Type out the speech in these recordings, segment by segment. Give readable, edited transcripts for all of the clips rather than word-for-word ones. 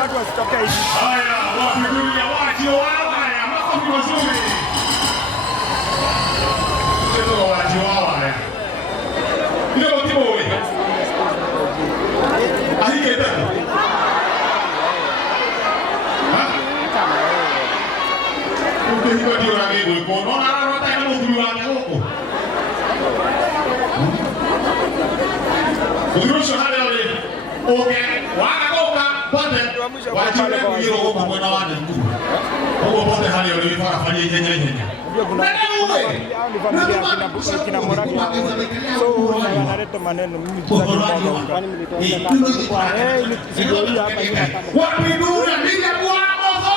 Haya, wapidulia wajio wao haya, makofi mazuri. Mchezo wa wajio wao haya. Ndio timu wewe. Ahike tatu. Ha? Ndio ndio ndio kwa nona na nataka mtu wake huko. Kurusha hali wale. Okay, wanakoka pande wajire kujiro huko mwana wane nguvu. Huko pande hali wale fanya nyenye. Kina Morani so analeta maneno mimi kwani mlitoa kwa sio hapa hivi wapindura bila bwana mozo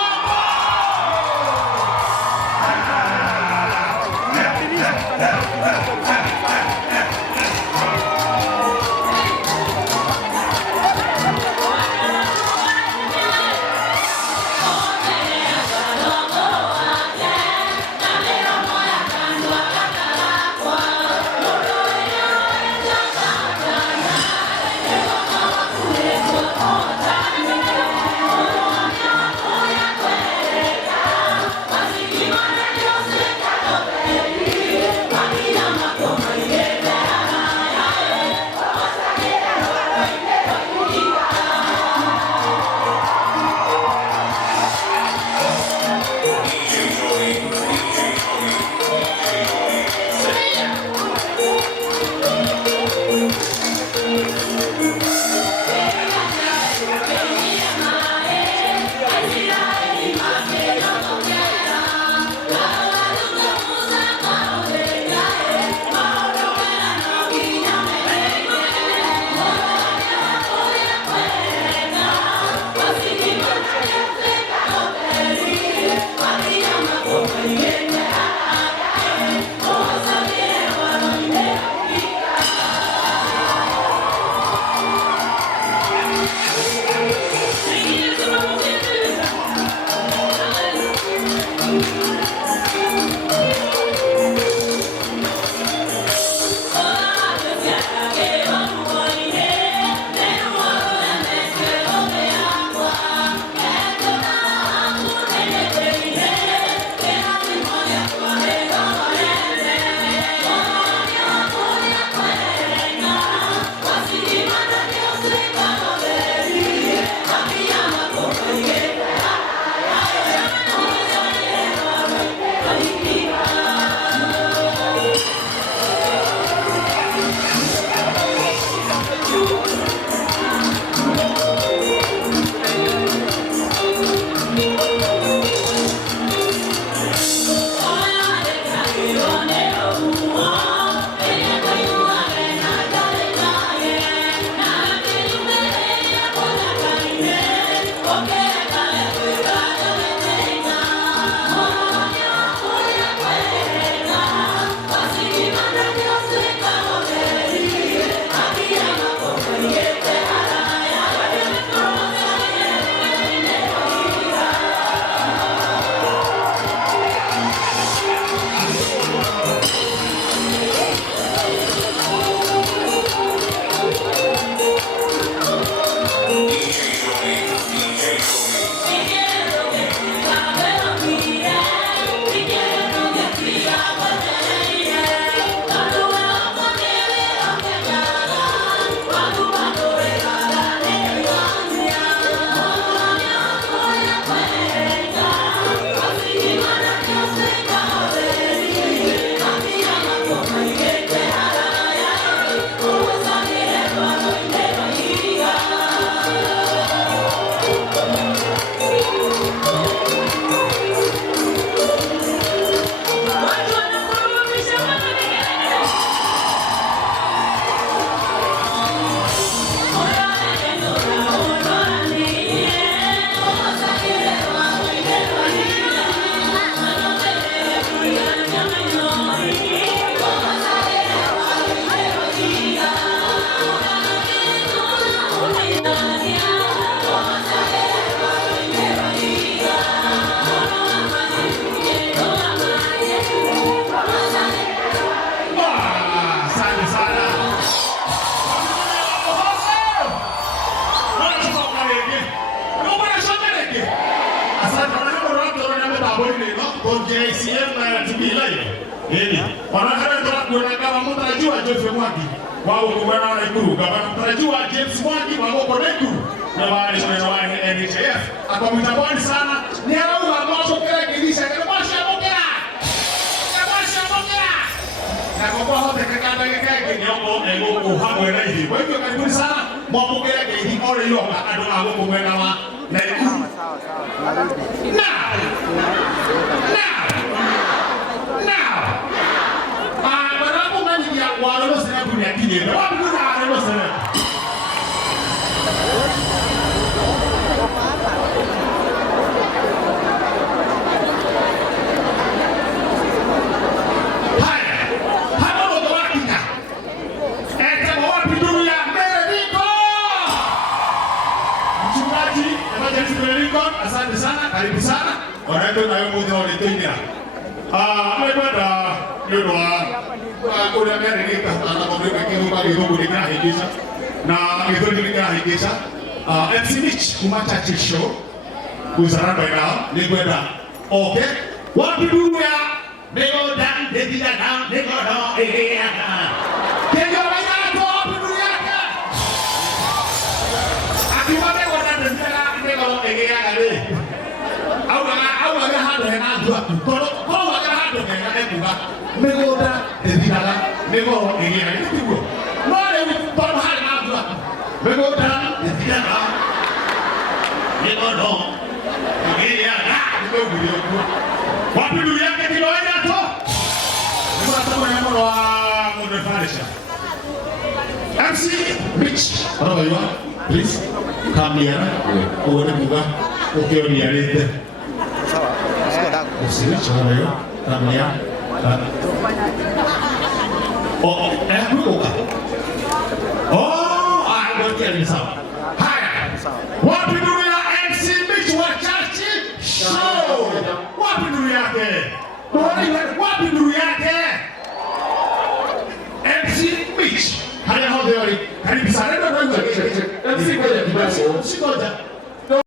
Wanataka tunakwenda kama mtarajiwa Joseph Mwangi. Wao kumwona na Ikulu. Kama mtarajiwa James Mwangi wao kwa Ikulu. Na wale wanaowana NHF. Akamtambani sana. Ni hao ambao kile kilisha kama basha bokera. Basha bokera. Na kwa hote kakanda yake nyongo ego hapo na hivi. Kwa hivyo karibuni sana. Mwapokea hivi ole yoga ado hapo kumwenda wa na Ikulu. Walo sana kunya kile. Wapi kuna walo sana? Haya. Hapa ndo wakika. Eta wapi dunia Meriko? Mchungaji, emergency Meriko, asante sana, karibu sana. Wanaenda na wewe mmoja wa Litania. Amebada ndio kuna mera ni kama kwa kitu kidogo ni kahikisha na kidogo ni kahikisha MC kumacha show kuzaramba ina ni kwenda okay wapi dunia nego dan dedila dan nego do ya kego baya to wapi dunia ka akiwabe wana dedila nego ya kale au aga hado hena dua ko aga hado hena kuba nego da dedila nego ya kitugo no le pa hal na dua nego da dedila nego do ya na nego video wapi dunia ke kiloenda to nego atakuwa na mwana wa mdefanisha MC Mitch anawa please come here uone kuga ukiwa ni alete usiri chanayo kamia kuka ngoja ni sawa haya wapi dunia MC Mitch wa chachi show wapi dunia yake wapi dunia yake MC Mitch haya hodari karibu sana ndio MC ngoja kidogo usikoja